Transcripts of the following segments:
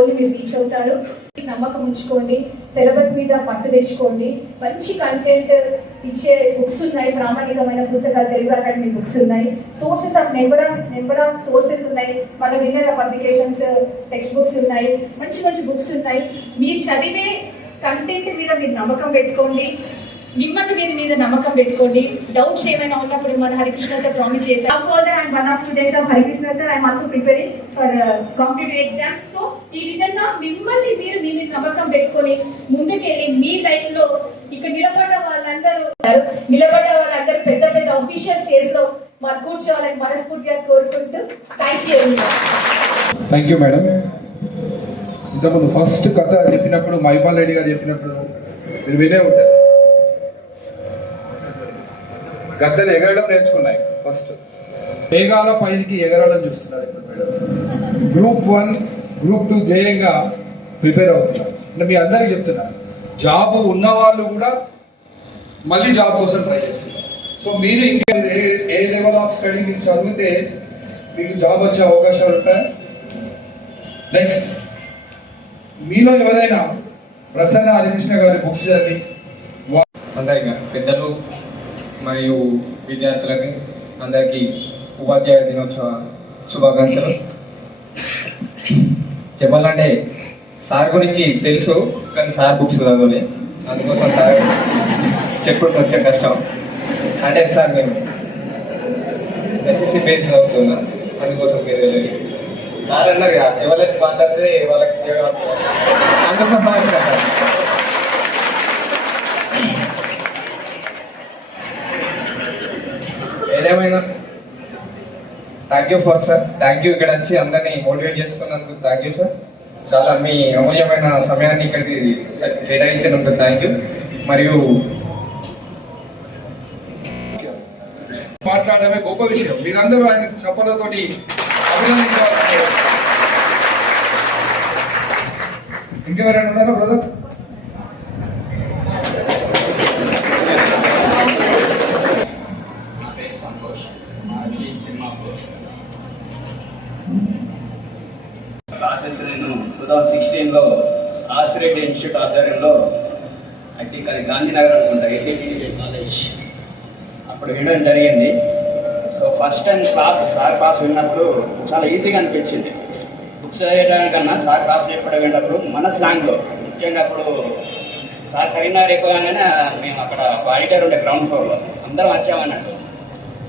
Goal మీరు reach అవుతారు. నమ్మకం ఉంచుకోండి, సిలబస్ మీద పట్టు తెచ్చుకోండి. మంచి కంటెంట్ ఇచ్చే బుక్స్ ఉన్నాయి, ప్రామాణికమైన పుస్తకాలు, తెలుగు అకాడమీ బుక్స్ ఉన్నాయి. Sources of number of sources ఉన్నాయి. మన విన్నర్ పబ్లికేషన్స్ టెక్స్ట్ బుక్స్ ఉన్నాయి, మంచి మంచి బుక్స్ ఉన్నాయి. మీరు చదివే కంటెంట్ మీద మీరు నమ్మకం పెట్టుకోండి, మిమ్మల్ని మీద నమ్మకం పెట్టుకోండి. డౌట్స్ ఏమైనా ఉన్నప్పుడు మన హరికృష్ణ సార్ ప్రామిస్ చేశారు. And one of student of Harikrishna sir, I'm also preparing for competitive exams. So ఈ విధంగా మిమ్మల్ని మీరు మీ మీద నమ్మకం పెట్టుకొని ముందుకెళ్ళి మీ లైఫ్ లో ఇక్కడ నిలబడ్డ వాళ్ళందరూ పెద్ద పెద్ద అఫీషియల్ స్టేజ్ లో మాకు కూర్చోవాలని మనస్ఫూర్తిగా కోరుకుంటూ థ్యాంక్ యూ మేడం. ఇంతకుముందు ఫస్ట్ కథ చెప్పినప్పుడు మైపాల్ రెడ్డి గారు చెప్పినప్పుడు మీరు వినే ఉంటారు. గద్దలు ఎగరడం నేర్చుకున్నాయి. ఫస్ట్ మేఘాల పైకి ఎగరడం చూస్తున్నారు ఇప్పుడు మేడం. గ్రూప్ 1 గ్రూప్ 2 ధ్యేయంగా ప్రిపేర్ అవుతున్నారు. మీ అందరికి చెప్తున్నారు, జాబ్ ఉన్న వాళ్ళు కూడా మళ్ళీ జాబ్ కోసం ట్రై చేస్తున్నారు. సో మీరు ఇంకా ఏ లెవెల్ ఆఫ్ స్టడీ మీరు చదివితే మీకు జాబ్ వచ్చే అవకాశాలు ఉంటాయి. నెక్స్ట్, మీలో ఎవరైనా ప్రసన్న హరికృష్ణ గారి బుక్స్ చదివి అందరిగా పెద్దలు మరియు విద్యార్థులకి అందరికీ ఉపాధ్యాయ దినోత్సవ శుభాకాంక్షలు. చెప్పాలంటే సార్ గురించి తెలుసు, కానీ సార్ బుక్స్ చదవలే, అందుకోసం సార్ చెప్పుడు కొంచెం కష్టం. అంటే సార్ మేము ఎస్ఎస్సి బేస్ అవుతున్నా, అందుకోసం మీరు వెళ్ళండి. సార్ అన్నారు ఎవరైతే మాట్లాడితే వాళ్ళకి అందుకోసం ఏదేమైనా thank you for sir. Thank you ఇక్కడ వచ్చి అందరినీ మోటివేట్ చేసుకున్నందుకు థ్యాంక్ యూ సార్. చాలా మీ అమూల్యమైన సమయాన్ని ఇక్కడికి కేటాయించినందుకు థ్యాంక్ యూ. మరియు మాట్లాడమే గొప్ప విషయం. మీరందరూ ఆయన చప్పలతోటి అభినందించాలి. ఇంకెవరైనా ఉన్నారా బ్రదర్? క్లాసెస్ నేను 2016లో ఆసిరెడ్డి ఇన్స్టిట్యూట్ ఆధ్వర్యంలో, ఐ థింక్ అది గాంధీనగర్ అనుకుంటా, ఏసీటీ కాలేజ్, అప్పుడు వినడం జరిగింది. So first time sir class విన్నప్పుడు చాలా ఈజీగా అనిపించింది. బుక్స్ చదివేదానికన్నా సార్ క్లాస్ చెప్పడం విన్నప్పుడు మన స్లాంగ్లో, ముఖ్యంగా అప్పుడు సార్ కరీంనగర్ ఎక్కువగానే మేము అక్కడ ఆడిటర్ ఉండే గ్రౌండ్ ఫ్లోర్లో అందరం వచ్చామన్నట్టు.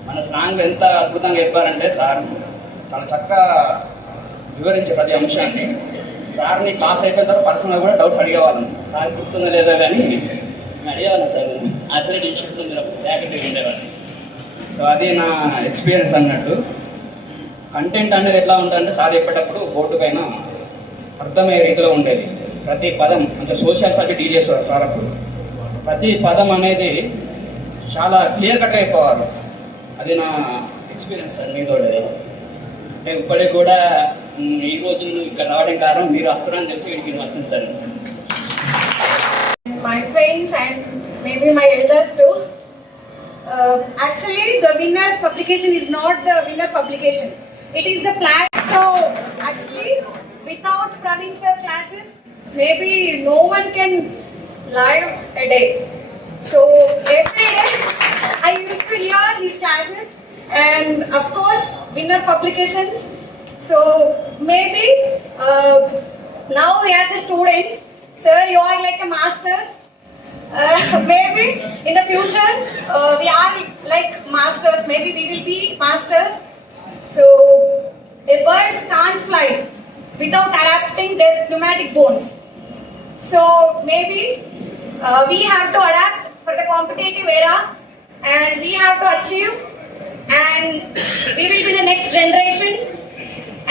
మన స్లాంగ్ ఎంత అద్భుతంగా చెప్పారంటే సార్ చాలా చక్కగా వివరించే ప్రతి అంశాన్ని. సార్ని క్లాస్ అయిపోయిన తర్వాత పర్సనల్గా కూడా డౌట్స్ అడిగేవాళ్ళం. సార్ గుర్తుందో లేదో కానీ నేను అడిగేవాళ్ళం సార్, ఆసిరెడ్డి ఇన్స్టిట్యూట్ ఫ్యాకల్టీ ఉండేవాడిని. సో అది నా ఎక్స్పీరియన్స్ అన్నట్టు. కంటెంట్ అనేది ఎట్లా ఉంటుందంటే సార్ చెప్పేటప్పుడు బోర్డు పైన అర్థమయ్యే రీతిలో ఉండేది. ప్రతి పదం అంటే సోషల్ సబ్జెక్ట్ డీల్ చేసేవారు సార్. అప్పుడు ప్రతి పదం అనేది చాలా క్లియర్ కట్ అయిపోవాలి. అది నా ఎక్స్పీరియన్స్ సార్ మీతో. ఇప్పటికి కూడా ఈ రోజు ఇక్కడ రావడం కారణం మీరు వస్తున్నారని తెలిసి ఇక్కడికి వస్తుంది sir. My friends and maybe my elders too. Actually, the winner's publication is not the winner publication. It is the plan. So actually, without Praveen sir classes, maybe no one can live a day. So every day I used to hear his classes, and of course winner publication. So maybe now we are the students. Sir, you are like a masters. Maybe in the future we are like masters. Maybe we will be masters. So a bird can't fly without adapting their pneumatic bones. So maybe we have to adapt for the competitive era, and we have to achieve, and we will be the next generation,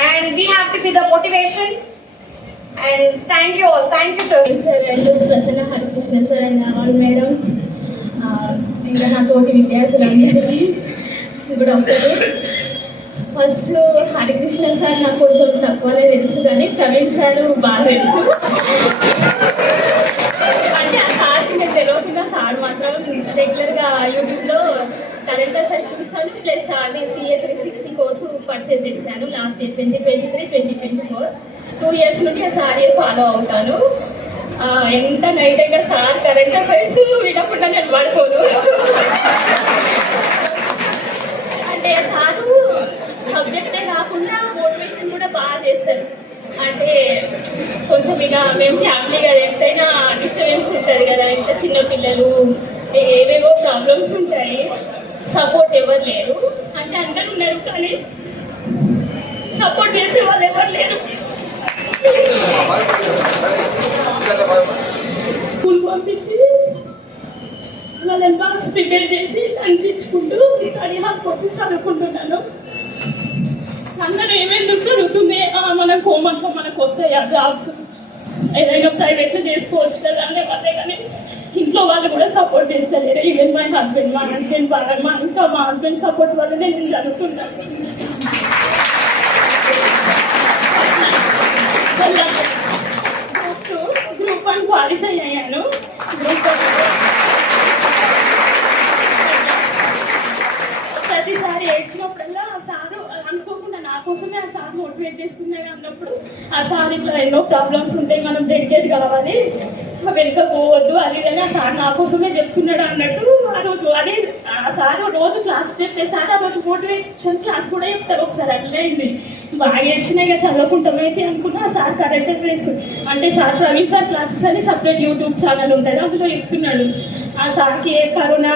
and we have to be the motivation. And thank you all. Thank you, sir. Sir, and Prasanna Harikrishna sir and all madams. ఇంకా నా తోటి విద్యార్థులందరికీ good afternoon. First Harikrishna sir నాకు కొంచెం తక్కువనే తెలుసు, కానీ Praveen sir బాగా తెలుసు. అంటే ఆ సార్కి నేను తెలియకుండా సార్ మాత్రం రెగ్యులర్గా యూట్యూబ్లో కరెంట్ అఫైర్స్ చూస్తాను, ప్లస్ అది CA 360 కోర్సు పర్చేస్ చేశాను లాస్ట్ ఇయర్ 2023-2024. 2 years నుండి ఆ సారీ ఫాలో అవుతాను. ఎంత నైట్ అయినా సార్ కరెంట్ అఫైర్స్ వినకుండా నేను పడుకోను. అంటే సారు సబ్జెక్టే కాకుండా మోటివేషన్ కూడా బాగా చేస్తారు. అంటే కొంచెం ఇక మేము ఫ్యామిలీ కదా, ఎంతైనా డిస్టర్బెన్స్ ఉంటుంది కదా, ఇంత చిన్న పిల్లలు ఏవేవో ప్రాబ్లమ్స్ ఉంటాయి, సపోర్ట్ ఎవరు లేరు. అంటే అందరు ఉన్నారు కానీ సపోర్ట్ చేసే వాళ్ళు ఎవరు లేరు. స్కూల్ పంపించి వాళ్ళని బాగా ప్రిపేర్ చేసి లంచ్ ఇచ్చుకుంటూ స్టడీ హాల్ కోసం చదువుకుంటున్నాను. అందరూ ఏమేమి చదువుతుంది మనకు వస్తాయా జాబ్స్, ఏదైనా ప్రైవేట్లో చేసుకోవచ్చు కదా అనే వాళ్ళే, కానీ ఇంట్లో వాళ్ళు కూడా సపోర్ట్ చేస్తలేరు. ఈవెన్ మా హస్బెండ్ మా హస్బెండ్ సపోర్ట్ వల్లనే నేను చదువుతున్నాను. గ్రూప్ 1 క్వాలిఫై అయ్యాను. ప్రతిసారి ఏడ్చినప్పుడల్లా ఆ సారు అనుకోకుండా నా కోసమే ఆ సార్ మోటివేట్ చేస్తున్నాయి అన్నప్పుడు, ఆ సార్ ఇట్లా ఎన్నో ప్రాబ్లమ్స్ ఉంటాయి, మనం డెడికేట్ కావాలి, వెనుక పోవద్దు అది కానీ ఆ సార్ నా కోసమే చెప్తున్నాడు అన్నట్టు ఆ రోజు అదే ఆ సార్ రోజు క్లాస్ చెప్పేసారి ఆ రోజు మోటివేషన్ క్లాస్ కూడా చెప్తారు. ఒకసారి అట్లయింది, బాగా ఏడ్చినా ఇక చదువుకుంటామైతే అనుకున్నా. ఆ సార్ కరెక్ట్ అడ్రస్ అంటే సార్ ప్రవీణ్ సార్ క్లాసెస్ అని సపరేట్ యూట్యూబ్ ఛానల్ ఉంటుంది, అందులో చెప్తున్నాడు. ఆ సార్కి కరోనా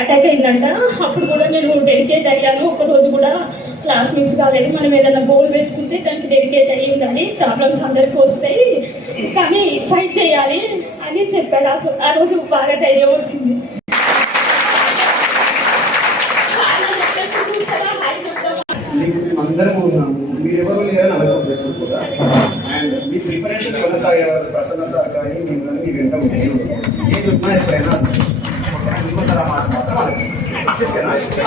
అటాక్ అయిందంట, అప్పుడు కూడా నేను డెడికేట్ అయ్యాను. ఒక రోజు కూడా క్లాస్ మిస్ కాలేదు. మనం ఏదైనా గోల్ పెట్టుకుంటే దానికి డెడికేట్ అయ్యి ఉండాలి, ప్రాబ్లమ్స్ అందరికీ వస్తాయి కానీ ఫైట్ చేయాలి అని చెప్పాడు. ఆ రోజు బాగా ధైర్యం వచ్చింది. అందరము ఉన్నాము, మీరెవరు లేరని అనుకోలేదు కూడా. అండ్ మీ ప్రిపరేషన్ కొనసాగే ప్రసన్న సార్ కానీ మిమ్మల్ని మీ వెంట ఏది ఉన్నా ఎప్పుడైనా ఇంకోసారి మాట మాత్రం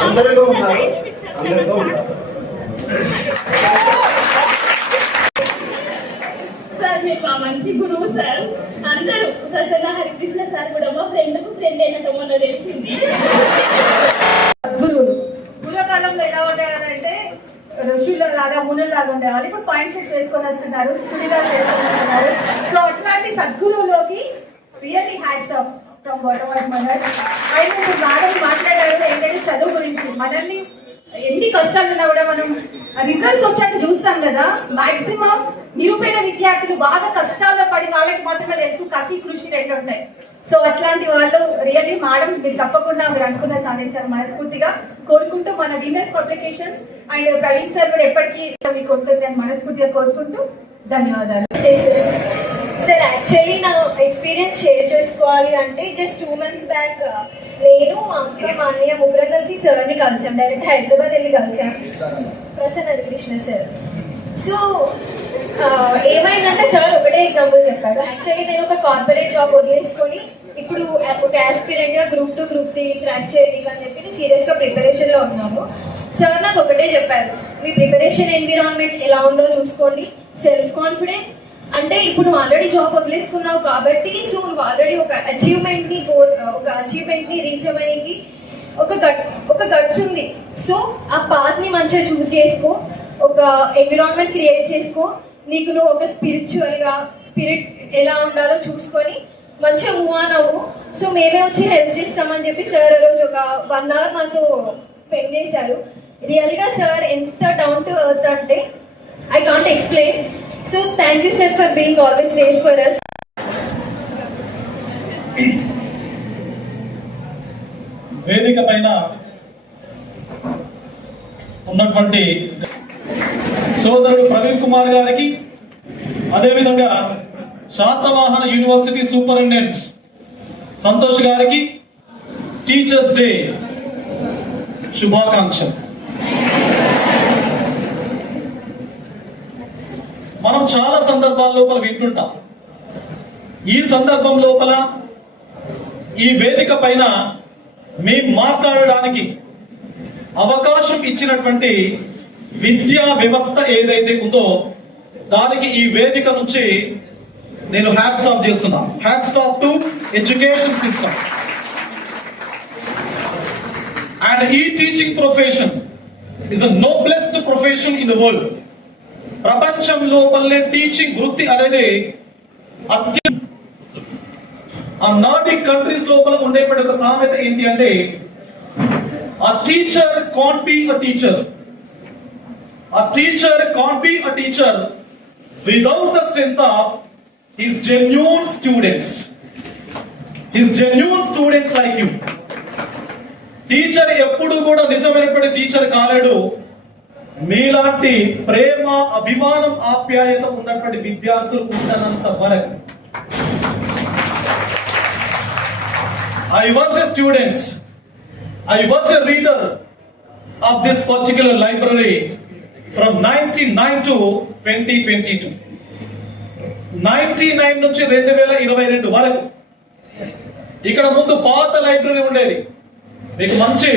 అందరిలో ఉన్నారు, అందరిలో ఉన్నారు. సార్ మీరు మా మంచి గురువు సార్. అందరూ ప్రసన్న హరికృష్ణ సార్ కూడా మా ఫ్రెండ్ అయినట్టు మొన్న తెలిసింది. గురువులు పూర్వకాలంలో ఎలా ఉండేవారంటే ఋషుల లాగా మునుల్లాగా ఉండేవాళ్ళు. ఇప్పుడు పాయింట్ షర్ట్స్ వేసుకొని వస్తున్నారు, చుడిదార్స్ వేసుకొని వస్తున్నారు. సో అట్లాంటి సద్గురువులోకి really hats off from bottom of my heart. And ఇప్పుడు మేడం మాట్లాడారు ఏంటంటే చదువు గురించి. మనల్ని ఎన్ని కష్టాలు ఉన్నా కూడా మనం రిజల్ట్స్ వచ్చాక చూస్తాం కదా, మాక్సిమం నిరుపేద విద్యార్థులు బాగా కష్టాల్లో పడి వాళ్ళకి మాత్రమే తెలుసు కసి కృషి రెండు ఉంటాయి. సో అట్లాంటి వాళ్ళు రియల్లీ మేడం మీరు తప్పకుండా మీరు అనుకున్న సాధించారు మనస్ఫూర్తిగా కోరుకుంటూ, మన winners publications and Praveen sir కూడా ఎప్పటికీ మీకు ఉంటుంది అని మనస్ఫూర్తిగా కోరుకుంటూ ధన్యవాదాలు. సార్ యాక్చువల్లీ నా ఎక్స్పీరియన్స్ షేర్ చేసుకోవాలి అంటే జస్ట్ 2 months బ్యాక్ నేను మా అక్క మా అన్నయ్య ముగ్గురం కలిసి సార్ని కలిసాం. డైరెక్ట్ హైదరాబాద్ వెళ్ళి కలిసాం, ప్రసన్న హరికృష్ణ సార్. సో ఏమైందంటే సార్ ఒకటే ఎగ్జాంపుల్ చెప్పాడు. యాక్చువల్లీ నేను ఒక కార్పొరేట్ జాబ్ వదిలేసుకొని ఇప్పుడు ఒక ఆస్పిరెంట్ గా గ్రూప్ 2 గ్రూప్ 3 క్రాక్ చేయడానికి అని చెప్పి సీరియస్ గా ప్రిపరేషన్ లో ఉన్నాను. సార్ నాకు ఒకటే చెప్పారు, మీ ప్రిపరేషన్ ఎన్విరాన్మెంట్ ఎలా ఉందో చూసుకోండి, సెల్ఫ్ కాన్ఫిడెన్స్ అంటే ఇప్పుడు నువ్వు ఆల్రెడీ జాబ్ వదిలేసుకున్నావు కాబట్టి సో నువ్వు ఆల్రెడీ ఒక అచీవ్మెంట్ ని రీచ్ అవ్వడానికి ఒక గట్స్ ఉంది. సో ఆ పాత్ ని మంచిగా చూస్ చేసుకో, ఒక ఎన్విరాన్మెంట్ క్రియేట్ చేసుకో, నీకు నువ్వు ఒక స్పిరిట్ ఎలా ఉండాలో చూసుకొని మంచిగా మూవ్ ఆన్ అవ్వు. సో మేమే వచ్చి హెల్ప్ చేస్తామని చెప్పి సార్ ఆ రోజు ఒక 1 hour మాతో స్పెండ్ చేశారు. రియల్ గా సార్ ఎంత డౌన్ టు ఎర్త్ అంటే I can't explain. So thank you sir for being always there for us. వేదిక పైన ఉన్నటువంటి సోదరుడు ప్రవీణ్ కుమార్ గారికి, అదేవిధంగా శాతవాహన యూనివర్సిటీ సూపరింటెండెంట్ సంతోష్ గారికి టీచర్స్ డే శుభాకాంక్షలు. మనం చాలా సందర్భాల లోపల వింటుంటాం. ఈ సందర్భం లోపల ఈ వేదిక పైన మేము మాట్లాడడానికి అవకాశం ఇచ్చినటువంటి విద్యా వ్యవస్థ ఏదైతే ఉందో దానికి ఈ వేదిక నుంచి నేను హ్యాట్స్ ఆఫ్ చేస్తున్నా. Hats off to education system. And ఈ teaching profession is the noblest profession in the world. ప్రపంచం లోపలనే టీచింగ్ వృత్తి అనేది ఆ నార్డిక్ కంట్రీస్ లోపల ఉండేటువంటి ఒక సామెత ఏంటి అంటే a teacher can't be a teacher. A teacher can't be a teacher without the strength of his genuine students. His genuine students like you. Teacher ఎప్పుడు కూడా నిజమైనటువంటి టీచర్ కాలేడు మీలాంటి ప్రేమ అభిమానం ఆప్యాయత ఉన్నటువంటి విద్యార్థులు ఉన్నంత వరకు. I was a student. I was a reader of this particular library from 1999 to 2022. 99 నుంచి 2022 వరకు. ఇక్కడ ముందు పాత లైబ్రరీ ఉండేది. మీకు మంచి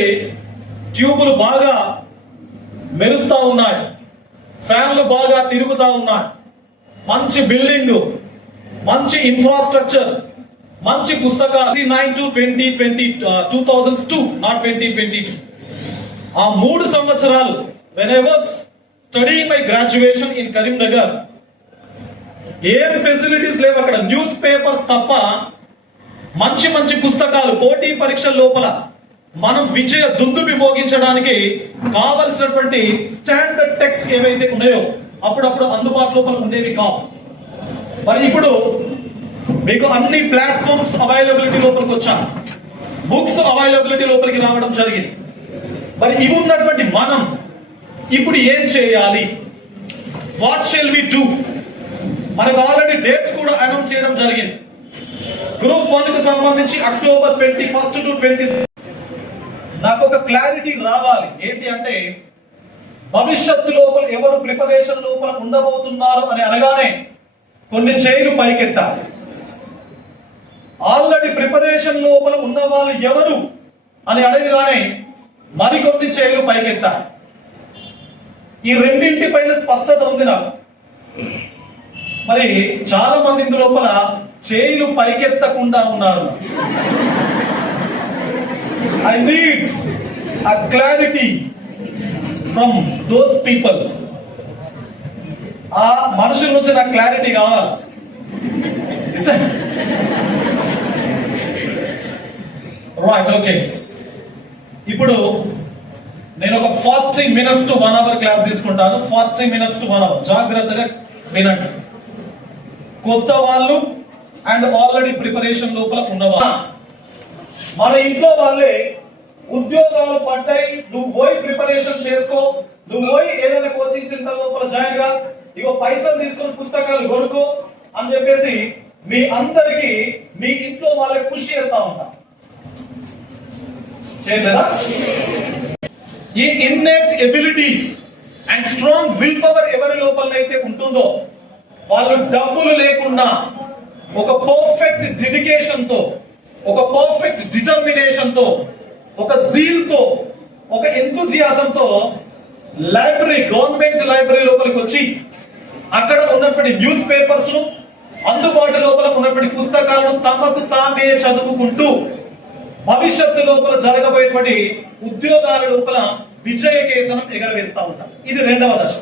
ట్యూబులు బాగా మెరుస్తా ఉన్నాయి, ఫ్యాన్లు బాగా తిరుగుతా ఉన్నాయి, మంచి బిల్డింగ్, మంచి ఇన్ఫ్రాస్ట్రక్చర్, మంచి పుస్తకాలు. 9 to 2002 not 2022. ఆ 3 సంవత్సరాలు when I was studying my graduation in Karimnagar, ఏం ఫెసిలిటీస్ లేవు అక్కడ. న్యూస్ పేపర్స్ తప్ప మంచి మంచి పుస్తకాలు పోటీ పరీక్షల లోపల మనం విజయ దుందుబి మోగించడానికి కావలసినటువంటి స్టాండర్డ్ టెక్స్ట్ ఏవైతే ఉన్నాయో అప్పుడప్పుడు అందుబాటు లోపల ఉండేవి కావు. మరి ఇప్పుడు మీకు అన్ని ప్లాట్ఫామ్స్ అవైలబిలిటీ లోపలికి వచ్చాను, బుక్స్ అవైలబిలిటీ లోపలికి రావడం జరిగింది. మరి ఇవి ఉన్నటువంటి మనం ఇప్పుడు ఏం చేయాలి? What shall we do? మనకు ఆల్రెడీ డేట్స్ కూడా అనౌన్స్ చేయడం జరిగింది. గ్రూప్ 1 కి సంబంధించి అక్టోబర్ 21 to 26. నాకు ఒక క్లారిటీ రావాలి. ఏంటి అంటే భవిష్యత్తు లోపల ఎవరు ప్రిపరేషన్ లోపల ఉండబోతున్నారు అని అనగానే కొన్ని చేతులు పైకెత్తాలి. ఆల్రెడీ ప్రిపరేషన్ లోపల ఉన్న వాళ్ళు ఎవరు అని అడగగానే మరికొన్ని చేతులు పైకెత్తాలి. ఈ రెండింటి పైన స్పష్టత ఉంది నాకు. మరి చాలా మంది ఇందు లోపల చేతులు పైకెత్తకుండా ఉన్నారు. I need a clarity from those people. ఆ మనుషుల నుంచి నాకు క్లారిటీ కావాలి. Right, okay. ఇప్పుడు నేను ఒక 40 minutes to 1 hour క్లాస్ తీసుకుంటాను. 40 minutes to 1 hour జాగ్రత్తగా వినండి. కొత్త వాళ్ళు అండ్ ఆల్రెడీ ప్రిపరేషన్ లోపల ఉన్నవాళ్ళు. మన ఇంట్లో వాళ్ళే ఉద్యోగాలు పడ్డాయి, నువ్వు పోయి ప్రిపరేషన్ చేసుకో, నువ్వు పోయి ఏదైనా కోచింగ్ సెంటర్ లోపల జాయిన్ గా, ఇగో పైసలు తీసుకొని పుస్తకాలు కొనుక్కో అని చెప్పేసి మీ అందరికి మీ ఇంట్లో వాళ్ళకి పుష్ చేస్తా ఉంటా. చేయలేదా? ఈ innate abilities and strong will power ఎవరి లోపలైతే ఉంటుందో వాళ్ళు డబ్బులు లేకుండా ఒక పర్ఫెక్ట్ డెడికేషన్ తో, ఒక పర్ఫెక్ట్ డిటర్మినేషన్ తో, ఒక జీల్ తో, ఒక ఎంతూజియాజం తో లైబ్రరీ, గవర్నమెంట్ లైబ్రరీ లోపలికి వచ్చి అక్కడ ఉన్నటువంటి న్యూస్ పేపర్స్ ను, అందుబాటు లోపల ఉన్నటువంటి పుస్తకాలను తమకు తామే చదువుకుంటూ భవిష్యత్తు లోపల జరగబోయేటువంటి ఉద్యోగాల లోపల విజయకేతనం ఎగరవేస్తా ఉంటారు. ఇది రెండవ దశ.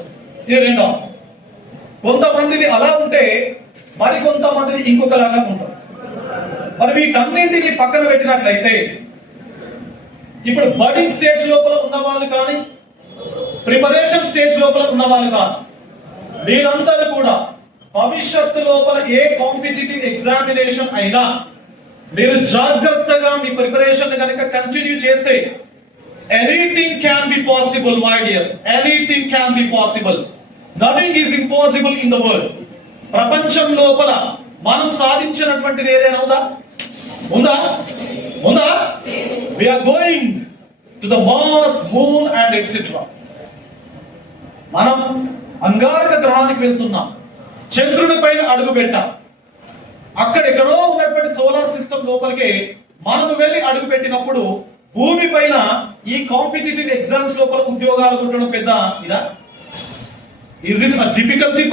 కొంతమందిది అలా ఉంటే మరి కొంతమందిది ఇంకొకలాగా ఉంటారు. మరి వీటన్నింటినీ పక్కన పెట్టినట్లయితే ఇప్పుడు బర్డింగ్ స్టేజ్ లోపల ఉన్న వాళ్ళు కానీ, ప్రిపరేషన్ స్టేజ్ లోపల ఉన్న వాళ్ళు కానీ, మీరందరూ కూడా భవిష్యత్తు లోపల ఏ కాంపిటేటివ్ ఎగ్జామినేషన్ అయినా మీరు జాగ్రత్తగా మీ ప్రిపరేషన్ కనుక కంటిన్యూ చేస్తే anything can be possible my dear. Anything can be possible. Nothing is impossible in the world. ప్రపంచం లోపల మనం సాధించినటువంటిది ఏదైనా ఉందా? We are going to the Mars, Moon and etc. మనం అంగారక గ్రహానికి వెళ్తున్నాం, చంద్రుడి పైన అడుగు పెట్టాం. అక్కడెక్కడో ఉన్నటువంటి సోలార్ సిస్టమ్ లోపలికి మనం వెళ్ళి అడుగు పెట్టినప్పుడు భూమి పైన ఈ కాంపిటేటివ్ ఎగ్జామ్స్ లోపల ఉద్యోగాలు కొట్టడం పెద్ద ఇదా? Is it a difficulty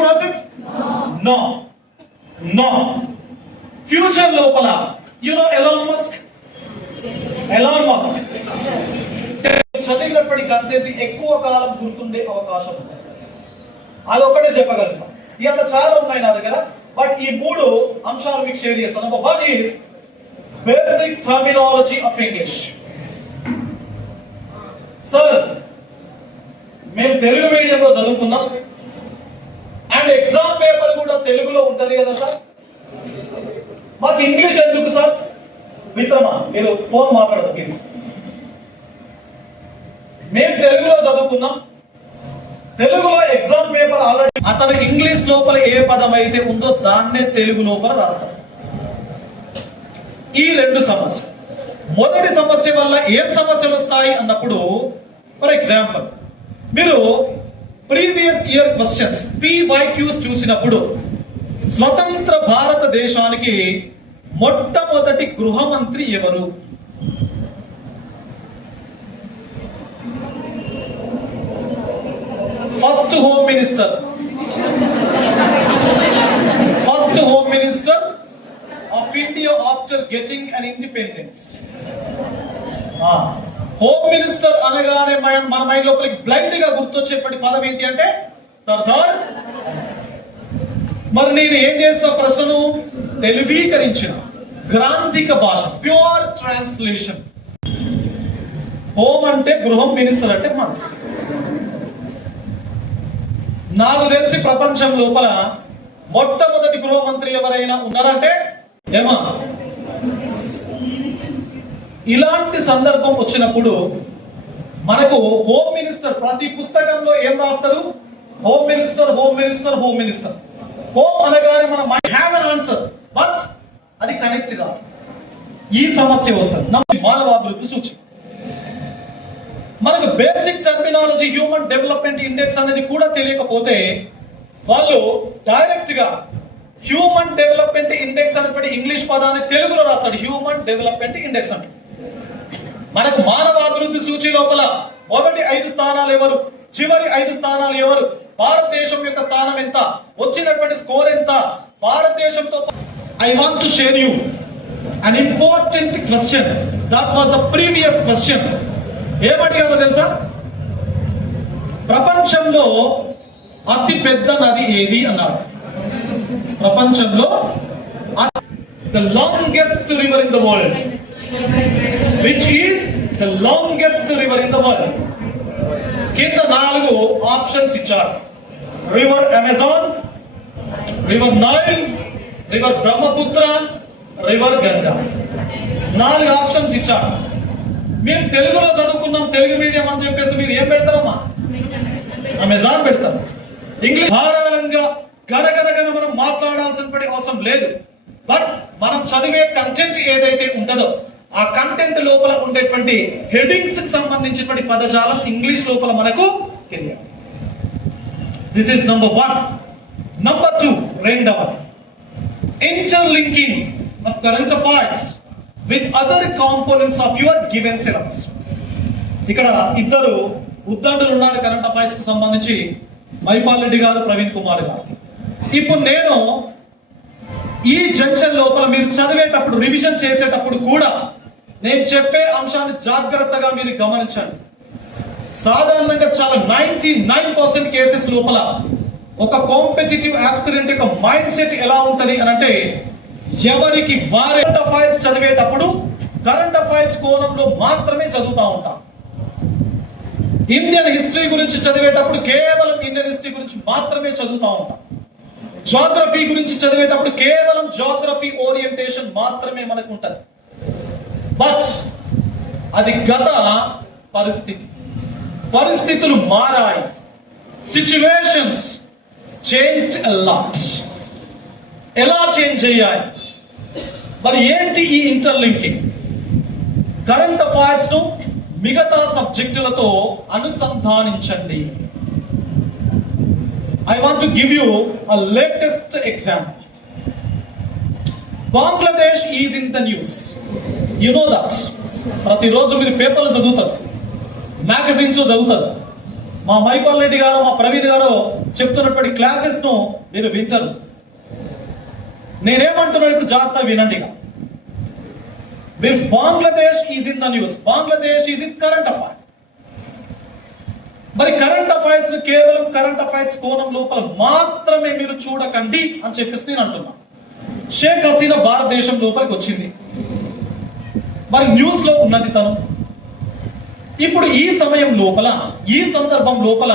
process? No. Future లోపల, you know Elon Musk? చదివినప్పటి కంటెంట్ ఎక్కువ కాలం గుర్తుండే అవకాశం ఉంది. అదొక్కటే చెప్పగలుగుతాం. ఇక చాలా ఉన్నాయి నా దగ్గర, బట్ ఈ 3 అంశాలు మీకు షేర్ చేస్తాను. Number 1 is basic terminology of English. Sir, మేము తెలుగు మీడియంలో చదువుకున్నాం అండ్ ఎగ్జామ్ పేపర్ కూడా తెలుగులో ఉంటది కదా సార్, మాకు ఇంగ్లీష్ ఎందుకు సార్? మిత్రమా, మీరు ఫోన్ మాట్లాడదు ప్లీజ్. మేము తెలుగులో చదువుకున్నాం, తెలుగులో ఎగ్జామ్ పేపర్ ఆల్రెడీ అతను ఇంగ్లీష్ లోపల ఏ పదం అయితే ఉందో దాన్నే తెలుగు లోపల రాస్తాడు. ఈ 2 సమస్యలు. మొదటి సమస్య వల్ల ఏం సమస్యలు వస్తాయి అన్నప్పుడు, ఫర్ ఎగ్జాంపుల్ మీరు ప్రీవియస్ ఇయర్ క్వశ్చన్స్ PYQs చూసినప్పుడు స్వతంత్ర భారతదేశానికి మొట్టమొదటి గృహ మంత్రి ఎవరు? First home minister of India after getting an independence. Home minister అనగానే మన మైండ్ లోపలికి బ్లైండ్ గా గుర్తొచ్చేటువంటి పదం ఏంటి అంటే సర్దార్. మరి నేను ఏం చేసిన ప్రశ్నను తెలుగీకరించిన గ్రాంధిక భాష, ప్యూర్ ట్రాన్స్లేషన్. హోమ్ అంటే గృహం, మినిస్టర్ అంటే మంత్రి. నాకు తెలిసి ప్రపంచం లోపల మొట్టమొదటి గృహ మంత్రి ఎవరైనా ఉన్నారంటే ఏమా. ఇలాంటి సందర్భం వచ్చినప్పుడు మనకు హోమ్ మినిస్టర్ ప్రతి పుస్తకంలో ఏం రాస్తారు? Home minister, home minister, home minister. Home అనగానే మనం హ్యావ్ అన్ ఆన్సర్, బట్ అది కనెక్ట్ కాదు. ఈ సమస్య వస్తుంది. మానవాభివృద్ధి సూచి మనకు basic terminology, human development index అనేది కూడా తెలియకపోతే వాళ్ళు డైరెక్ట్ గా హ్యూమన్ డెవలప్మెంట్ ఇండెక్స్ అనేటువంటి ఇంగ్లీష్ పదాన్ని తెలుగులో రాస్తాడు. హ్యూమన్ డెవలప్మెంట్ ఇండెక్స్ అంటే మనకు మానవాభివృద్ధి సూచి లోపల మొదటి 5 స్థానాలు ఎవరు, చివరి 5 స్థానాలు ఎవరు, భారతదేశం యొక్క స్థానం ఎంత, వచ్చినటువంటి స్కోర్ ఎంత, భారతదేశంతో. I want to share you an important question that was the previous question. ఏమడిగారో తెలుసా? ప్రపంచంలో అతి పెద్ద నది ఏది అన్నాడు. ప్రపంచంలో the longest river in the world, which is the longest river in the world. కింద 4 ఆప్షన్స్ ఇచ్చారు. River Amazon, river Nile, river Brahmaputra, river Ganga. 4 options ఇచ్చారు. మేము తెలుగులో చదువుకున్నాం, తెలుగు మీడియం అని చెప్పేసి మీరు ఏం పెడతారమ్మా? అమెజాన్ పెడతారు. ఇంగ్లీష్ ధారాళంగా గడగడగన మనం మాట్లాడాల్సినటువంటి అవసరం లేదు. బట్ మనం చదివే కంటెంట్ ఏదైతే ఉంటుందో ఆ కంటెంట్ లోపల ఉండేటువంటి హెడింగ్స్ కి సంబంధించినటువంటి పదజాలం ఇంగ్లీష్ లోపల మనకు తెలియాలి. This is number 1. నంబర్ 2, రెండవది interlinking of current affairs with other components of your given syllabus. ఇక్కడ 2 ఉద్దండులు ఉన్నారు కరెంట్ అఫైర్స్ కి సంబంధించి, మైపాల్ రెడ్డి గారు, ప్రవీణ్ కుమార్ గారు. ఇప్పుడు నేను ఈ జంక్షన్ లోపల మీరు చదివేటప్పుడు, రివిజన్ చేసేటప్పుడు కూడా నేను చెప్పే అంశాన్ని జాగ్రత్తగా మీరు గమనించండి. సాధారణంగా చాలా 99% కేసెస్ లోపల ఒక కాంపిటిటివ్ ఆస్పిరెంట్ యొక్క మైండ్ సెట్ ఎలా ఉంటది అని అంటే, ఎవరికి వారే కరెంట్ అఫైర్స్ చదివేటప్పుడు కరెంట్ అఫైర్స్ కోణంలో మాత్రమే చదువుతా ఉంటాం. ఇండియన్ హిస్టరీ గురించి చదివేటప్పుడు కేవలం ఇండియన్ హిస్టరీ గురించి మాత్రమే చదువుతా ఉంటాం. జాగ్రఫీ గురించి చదివేటప్పుడు కేవలం జాగ్రఫీ ఓరియంటేషన్ మాత్రమే మనకు ఉంటది. బట్ అది గత పరిస్థితులు మారాయి. Situations changed a lot. ఎలా చేంజ్ అయ్యాయి? మరి ఏంటి ఈ ఇంటర్లింకింగ్? కరెంట్ అఫైర్స్ ను మిగతా సబ్జెక్టులతో అనుసంధానించండి. I want to give you a latest example. Bangladesh is in the news. You know that. ప్రతిరోజు మీరు పేపర్లు చదువుతారు, మ్యాగజైన్స్ చదువుతారు. మా మైపాల్ రెడ్డి గారు, మా ప్రవీణ్ గారు చెప్తున్నటువంటి క్లాసెస్ ను మీరు వింటారు. నేనేమంటున్నాను ఇప్పుడు జాగ్రత్త వినండి. మీరు Bangladesh is in the news, Bangladesh is in current affair. మరి కరెంట్ అఫైర్స్ కేవలం కరెంట్ అఫైర్స్ కోణం లోపల మాత్రమే మీరు చూడకండి అని చెప్పేసి నేను అంటున్నా. షేక్ హసీనా భారతదేశం లోపలికి వచ్చింది, మరి న్యూస్ లో ఉన్నది తను. ఇప్పుడు ఈ సమయం లోపల, ఈ సందర్భం లోపల,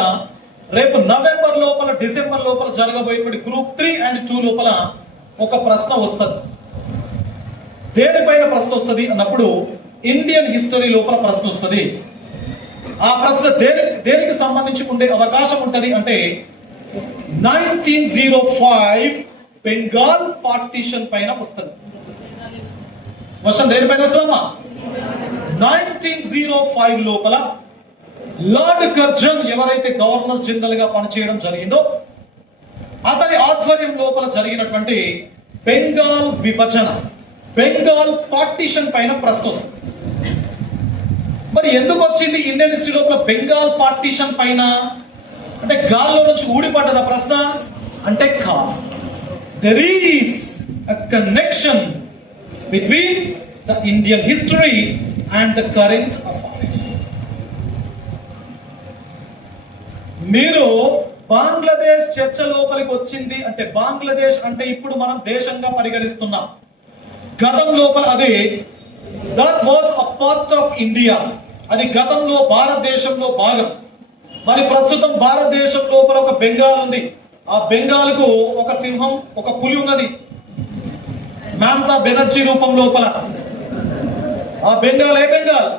రేపు నవంబర్ లోపల, డిసెంబర్ లోపల జరగబోయేటువంటి గ్రూప్ 3 and 2 లోపల ఒక ప్రశ్న వస్తుంది. దేనిపైన ప్రశ్న వస్తుంది అన్నప్పుడు ఇండియన్ హిస్టరీ లోపల ప్రశ్న వస్తుంది. ఆ ప్రశ్న దేనికి సంబంధించి ఉండే అవకాశం ఉంటది అంటే 1905 బెంగాల్ పార్టీషన్ పైన వస్తుంది. వర్షం దేనిపైన వస్తుందమ్మా? 1905 లోపల లార్డ్ కర్జన్ ఎవరైతే గవర్నర్ జనరల్ గా పనిచేయడం జరిగిందో అతని ఆధ్వర్యం లోపల జరిగినటువంటి బెంగాల్ విభజన, బెంగాల్ పార్టీషన్ పైన ప్రశ్న వస్తుంది. మరి ఎందుకు వచ్చింది ఇండియన్ హిస్టరీ లోపల బెంగాల్ పార్టీషన్ పైన అంటే గాల్లో నుంచి ఊడిపడ్డదా ప్రశ్న అంటే కాదు. There is a connection between the Indian history and the current affairs. మీరు బంగ్లాదేశ్ చర్చ లోపలికి వచ్చింది అంటే బంగ్లాదేశ్ అంటే ఇప్పుడు మనం దేశంగా పరిగణిస్తున్నాం. గతం లోపల అది that was a part of India, అది గతంలో భారతదేశంలో భాగం. మరి ప్రస్తుతం భారతదేశం లోపల ఒక బెంగాల్ ఉంది. ఆ బెంగాల్ కు ఒక సింహం, ఒక పులి ఉన్నది మమతా బెనర్జీ రూపం లోపల. ఆ బెంగాల్ ఏ బెంగాల్?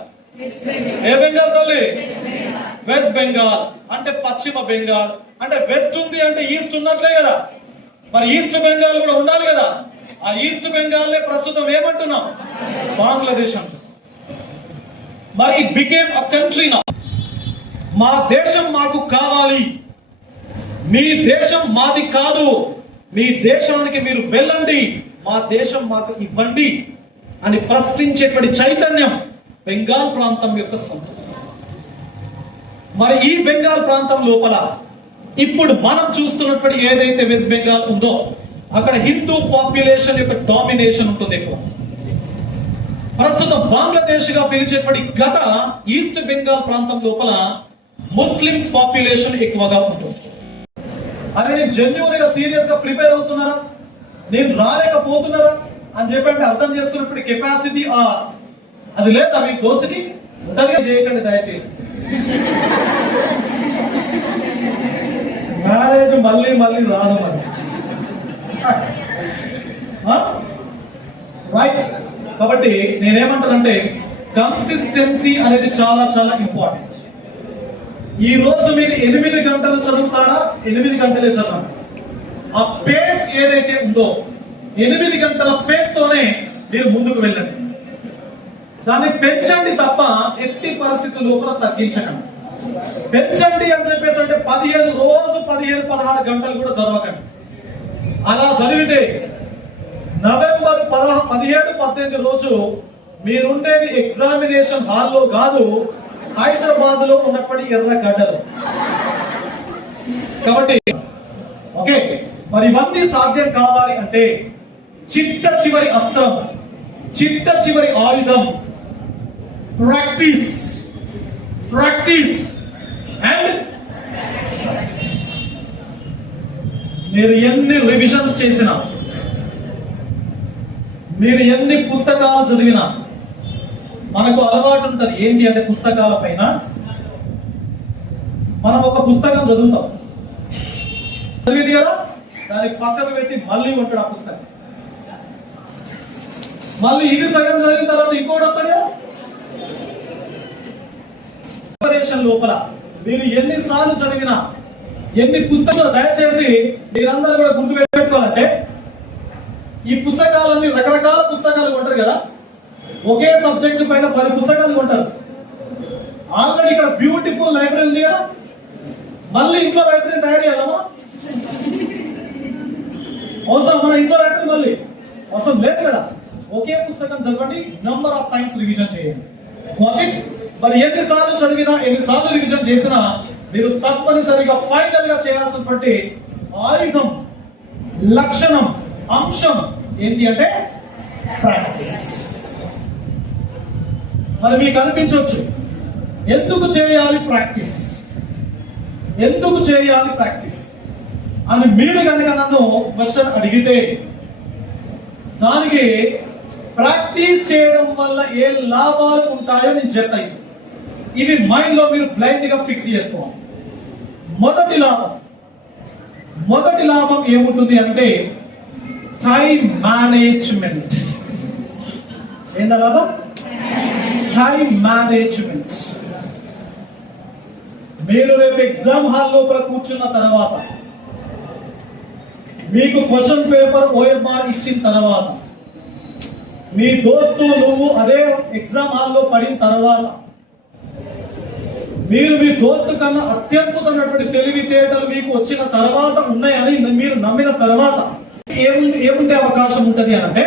ఏ బెంగాల్ తల్లి? వెస్ట్ బెంగాల్ అంటే పశ్చిమ బెంగాల్. అంటే వెస్ట్ ఉంది అంటే ఈస్ట్ ఉన్నట్లే కదా, మరి ఈస్ట్ బెంగాల్ కూడా ఉండాలి కదా. ఆ ఈస్ట్ బెంగాల్ ప్రస్తుతం ఏమంటున్నాం? బంగ్లాదేశ్ అంటున్నాం. మరి it became a country now. మా దేశం మాకు కావాలి, మీ దేశం మాది కాదు, మీ దేశానికి మీరు వెళ్ళండి, మా దేశం మాకు ఇవ్వండి అని ప్రశ్నించేటువంటి చైతన్యం బెంగాల్ ప్రాంతం యొక్క సొంతం. మరి ఈ బెంగాల్ ప్రాంతం లోపల ఇప్పుడు మనం చూస్తున్నటువంటి ఏదైతే వెస్ట్ బెంగాల్ ఉందో అక్కడ హిందూ పాపులేషన్ యొక్క డామినేషన్ ఉంటుంది ఎక్కువ. ప్రస్తుతం బంగ్లాదేశ్ గా పిలిచేటువంటి గత ఈస్ట్ బెంగాల్ ప్రాంతం లోపల ముస్లిం పాపులేషన్ ఎక్కువగా ఉంటుంది. అరే నేను జెన్యూన్ గా సీరియస్ గా ప్రిపేర్ అవుతున్నారా, నేను రాలేకపోతున్నారా అని చెప్పంటే అర్థం చేసుకున్నప్పుడు కెపాసిటీ అది లేదా మీ దోస్తుకి ఉంటదిగా చేయకండి దయచేసి. మ్యారేజ్ మళ్ళీ మళ్ళీ రాదు మరి. రైట్, కాబట్టి నేనేమంటానంటే కన్సిస్టెన్సీ అనేది చాలా చాలా ఇంపార్టెంట్. ఈ రోజు మీరు 8 గంటలు చదువుతారా? 8 గంటలే చదవండి. ఆ పేస్ ఏదైతే ఉందో 8 గంటల పేస్ తోనే మీరు ముందుకు వెళ్ళండి. దాన్ని పెంచండి తప్ప ఎట్టి పరిస్థితుల లోపల తగ్గించకండి. పెంచండి అని చెప్పేసి అంటే 15 గంటలు కూడా చదవకండి. అలా చదివితే నవంబర్ 17, 18 రోజు మీరుండేది ఎగ్జామినేషన్ హాల్లో కాదు, హైదరాబాద్ లో ఉన్నప్పటి ఎర్రగడ్డలు. కాబట్టి ఓకే, మరి ఇవన్నీ సాధ్యం కావాలి అంటే చిట్ట చివరి అస్త్రం, చిట్ట చివరి ఆయుధం ప్రాక్టీస్, ప్రాక్టీస్ అండ్ మీరు ఎన్ని రివిజన్స్ చేసినా, మీరు ఎన్ని పుస్తకాలు చదివినా, మనకు అలవాటు ఉంటుంది ఏంటి అంటే పుస్తకాల పైన మనం ఒక పుస్తకం చదువుతాం, చదివింది కదా దానికి పక్కకు పెట్టి మళ్ళీ ఉంటాడు ఆ పుస్తకం. మళ్ళీ ఇది సగం చదివిన తర్వాత ఇంకోటి వస్తాడు కదా. ప్రిపరేషన్ లోపల మీరు ఎన్నిసార్లు చదివినా, ఎన్ని పుస్తకాలు దయచేసి మీరందరూ కూడా గుర్తు పెట్టుకోవాలంటే ఈ పుస్తకాలన్నీ రకరకాల పుస్తకాలు కొంటారు కదా, ఒకే సబ్జెక్టు పైన 10 పుస్తకాలు కొంటారు. ఆల్రెడీ ఇక్కడ బ్యూటిఫుల్ లైబ్రరీ ఉంది కదా, మళ్ళీ ఇంట్లో లైబ్రరీ తయారు చేయాలమ్మా. అవసరం మన ఇంట్లో లైబ్రరీ మళ్ళీ అవసరం లేదు కదా. ఒకే పుస్తకం చదవండి, నంబర్ ఆఫ్ టైమ్స్ రివిజన్ చేయండి. మరి ఎన్నిసార్లు చదివినా, ఎన్నిసార్లు రివిజన్ చేసినా మీరు తప్పనిసరిగా ఫైనల్ గా చేయాల్సినటువంటి ఆయుధం, లక్షణం, అంశం ఏంటి అంటే ప్రాక్టీస్. మరి మీకు అనిపించవచ్చు ఎందుకు చేయాలి ప్రాక్టీస్? ఎందుకు చేయాలి ప్రాక్టీస్ అని మీరు కనుక నన్ను క్వశ్చన్ అడిగితే దానికి ప్రాక్టీస్ చేయడం వల్ల ఏ లాభాలు ఉంటాయో నేను చెప్తాను. ఇవి మైండ్ లో మీరు బ్లైండ్ గా ఫిక్స్ చేసుకోవాలి. మొదటి లాభం ఏముంటుంది అంటే టైం మేనేజ్మెంట్. ఏందా లాభం? Time management. మీరు రేపు ఎగ్జామ్ హాల్ లోపల కూర్చున్న తర్వాత మీకు క్వశ్చన్ పేపర్ OMR ఇచ్చిన తర్వాత మీ దోస్తు నువ్వు అదే ఎగ్జామ్ హాల్లో పడిన తర్వాత మీరు మీ దోస్తు కన్నా అత్యద్భుతమైనటువంటి తెలివితేటలు మీకు వచ్చిన తర్వాత ఉన్నాయని మీరు నమ్మిన తర్వాత ఏముండే అవకాశం ఉంటుంది అని అంటే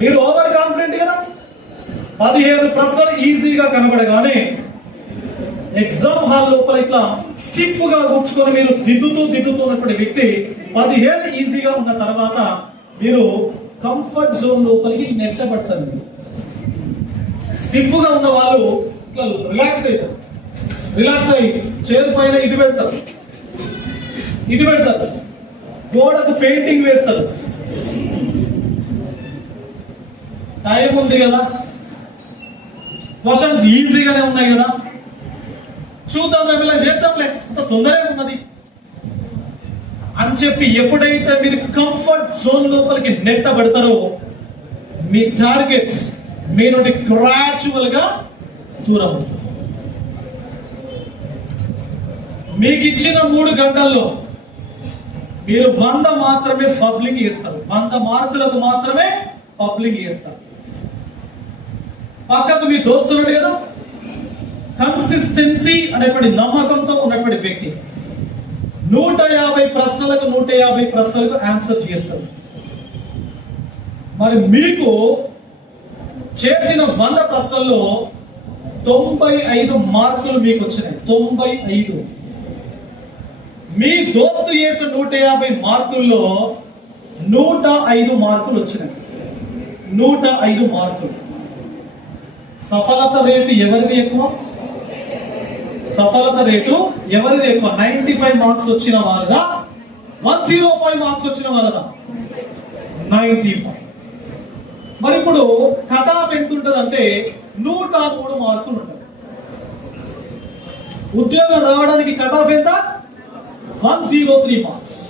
మీరు ఓవర్ కాన్ఫిడెంట్ కదా, 15 ప్రశ్నలు ఈజీగా కనబడగానే ఎగ్జామ్ హాల్ లోపల ఇట్లా స్టిఫ్ గా కూర్చుకొని మీరు దిద్దుతున్నటువంటి వ్యక్తి 15 ఈజీగా ఉన్న తర్వాత మీరు కంఫర్ట్ జోన్ లోపలికి నెట్టబడతారు. స్టిఫ్ గా ఉన్న వాళ్ళు ఇట్లా రిలాక్స్ అయ్యి చైర్ పైన ఇటు పెడతారు, గోడకు పెయింటింగ్ వేస్తారు. టైం ఉంది కదా, క్వశ్చన్స్ ఈజీగానే ఉన్నాయి కదా, చూద్దాం రేపు ఇలా చేద్దాంలే, అంత తొందరగా ఉన్నది అని చెప్పి ఎప్పుడైతే మీరు కంఫర్ట్ జోన్ లోపలికి నెట్టబడతారో మీ టార్గెట్స్ మీ నుండి గ్రాడ్యువల్ గా దూరం. మీకు ఇచ్చిన 3 గంటల్లో మీరు 100 మాత్రమే పబ్లిక్ చేస్తారు, 100 మార్కులకు మాత్రమే పబ్లిక్ చేస్తారు. పక్కకు మీ దోస్తులు కదా, కన్సిస్టెన్సీ అనేటువంటి నమ్మకంతో ఉన్నటువంటి వ్యక్తి 150 ప్రశ్నలకు 150 ప్రశ్నలకు ఆన్సర్ చేస్తారు. మరి మీకు చేసిన 100 ప్రశ్నల్లో 95 మార్కులు మీకు వచ్చినాయి. 95. మీ దోస్తు చేసిన 150 మార్కుల్లో 105 మార్కులు వచ్చినాయి. 105 మార్కులు. సఫలత రేటు ఎవరిది ఎక్కువ? 95 మార్క్స్ వచ్చిన వాళ్ళదా, 105 మార్క్స్ వచ్చిన వాళ్ళదా? 95. మరి ఇప్పుడు కట్ ఆఫ్ ఎంత ఉంటుంది అంటే 103 మార్కులు ఉంటుంది. ఉద్యోగం రావడానికి కట్ ఆఫ్ ఎంత? 103 మార్క్స్.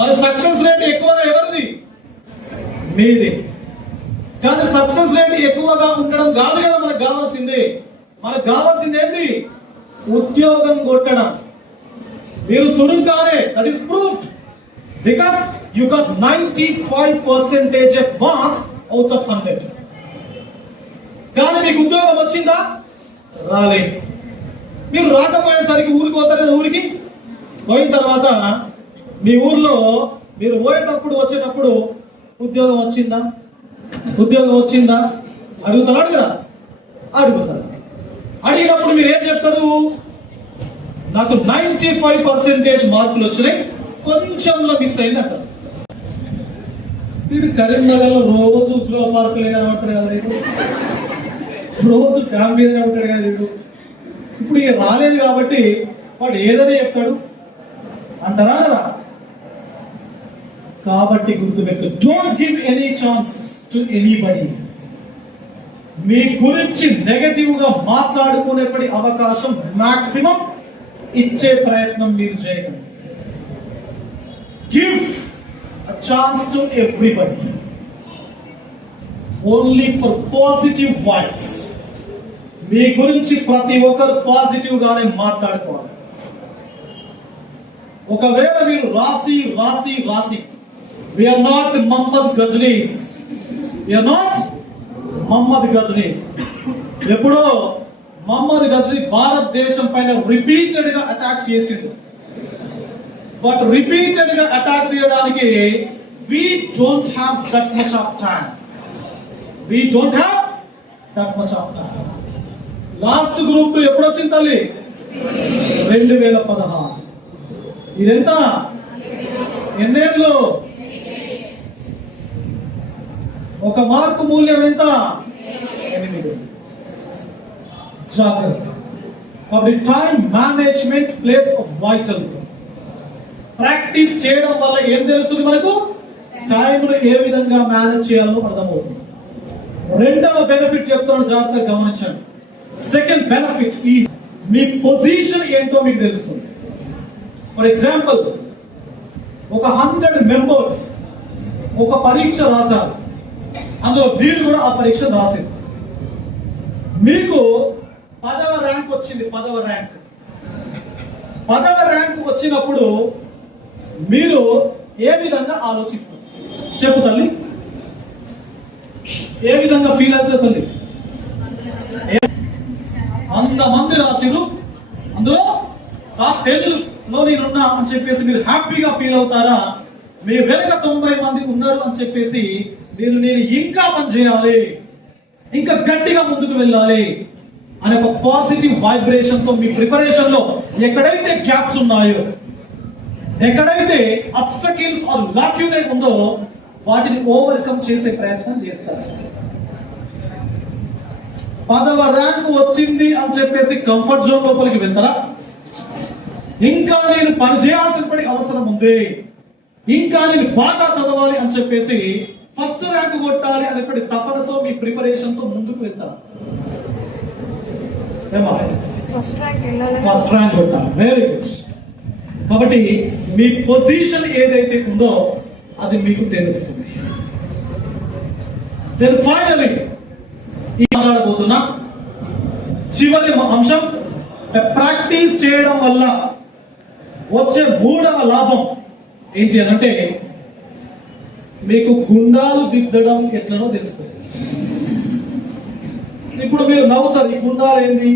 మరి సక్సెస్ రేట్ ఎక్కువగా ఎవరిది? మీది. కానీ సక్సెస్ రేట్ ఎక్కువగా ఉండడం కాదు కదా మనకు కావాల్సింది. మనకు కావాల్సింది ఏంటి? ఉద్యోగం కొట్టడం. మీరు తురుంకానే, that is proved because you got 95% of marks out of 100. కానీ మీకు ఉద్యోగం వచ్చిందా? రాలేదు. మీరు రాకపోయేసరికి ఊరికి పోతారు కదా, ఊరికి పోయిన తర్వాత మీ ఊర్లో మీరు పోయేటప్పుడు వచ్చేటప్పుడు ఉద్యోగం వచ్చిందా అడుగుతారు కదా, అడుగుతారు. అడిగినప్పుడు మీరు ఏం చెప్తారు? నాకు 95% మార్కులు వచ్చినాయి, కొంచెంలో మిస్ అయింది అంటారు. వీడు కరీంనగర్ లో రోజు ఉజ్వల మార్కులే కనబడతాడు కదా, రోజు ఫ్యాన్ మీద ఉంటాడు కదా వీడు. ఇప్పుడు ఇక రాలేదు కాబట్టి వాడు ఏదైనా చెప్తాడు అంటారా కదా. కాబట్టి గుర్తుపెట్టు, don't give any chance to anybody. మీ గురించి నెగటివ్ గా మాట్లాడుకునేప్పటి అవకాశం మాక్సిమం ఇచ్చే ప్రయత్నం మీరు చేయకండి. Give a chance to everybody, only for positive vibes. మీ గురించి ప్రతి ఒక్కరు పాజిటివ్ గానే మాట్లాడుకోవాలి. ఒకవేళ మీరు రాసి వీఆర్ నాట్ మహమ్మద్ గజ్నీస్. ఎప్పుడో మహమ్మద్ గజ్నీ భారతదేశం పైన రిపీటెడ్ గా అటాక్స్ చేసిండు. బట్ రిపీటెడ్ గా అటాక్ చేయడానికి we don't have that much of time. Last group ఎప్పుడు వచ్చింది తల్లి? 2016. ఇదెంత? ఎన్నేళ్ళు? 1 మార్కు మూల్యం ఎంత? 8. జాగ్రత్త. కాబట్టి time management place of vital. Practice చేయడం వల్ల ఏం తెలుస్తుంది మనకు? టైంను ఏ విధంగా మేనేజ్ చేయాలో అర్థమవుతుంది. రెండవ బెనిఫిట్ చెప్తాను, జాగ్రత్తగా గమనించండి. సెకండ్ బెనిఫిట్ ఈ మీ పొజిషన్ ఏంటో మీకు తెలుస్తుంది. ఫర్ ఎగ్జాంపుల్, ఒక 100 మెంబర్స్ ఒక పరీక్ష రాశారు, అందులో మీరు కూడా ఆ పరీక్ష రాసింది. మీకు 10వ ర్యాంక్ వచ్చింది. 10వ ర్యాంక్ వచ్చినప్పుడు మీరు ఏ విధంగా ఆలోచిస్తారు చెప్పు తల్లి? ఏ విధంగా ఫీల్ అవుతుంది తల్లి? 100 మంది రాసిరు, అందులో టాప్ 10 లో నేనున్నా అని చెప్పేసి మీరు హ్యాపీగా ఫీల్ అవుతారా? మీ వెనక 90 మంది ఉన్నారు అని చెప్పేసి నేను ఇంకా పని చేయాలి, ఇంకా గట్టిగా ముందుకు వెళ్ళాలి అనే ఒక పాజిటివ్ వైబ్రేషన్ తో మీ ప్రిపరేషన్ లో ఎక్కడైతే గ్యాప్స్ ఉన్నాయో, ఎక్కడైతే అబ్స్టకిల్స్ ఆర్ లాక్యూనే ఉందో వాటిని ఓవర్కమ్ చేసే ప్రయత్నం చేస్తారు. 10వ ర్యాంక్ వచ్చింది అని చెప్పేసి కంఫర్ట్ జోన్ లోపలికి వెళ్తారా? ఇంకా నేను పని చేయాల్సిన అవసరం ఉంది, ఇంకా నేను బాగా చదవాలి అని చెప్పేసి ఫస్ట్ ర్యాంక్ కొట్టాలి అనేటువంటి తపనతో మీ ప్రిపరేషన్ తో ముందుకు వెళ్తారా? ఫస్ట్ ర్యాంక్ కొట్టాలి. Very good. కాబట్టి మీ పొజిషన్ ఏదైతే ఉందో అది మీకు తెలుస్తుంది. దెన్ ఫైనలీ మాట్లాడబోతున్నా చివరి అంశం, ప్రాక్టీస్ చేయడం వల్ల వచ్చే 3వ లాభం ఏంటి అనంటే మీకు గుండాలు దిద్దడం ఎట్లనో తెలుస్తుంది. ఇప్పుడు మీరు నవ్వుతారు, ఈ గుండాలు ఏంది,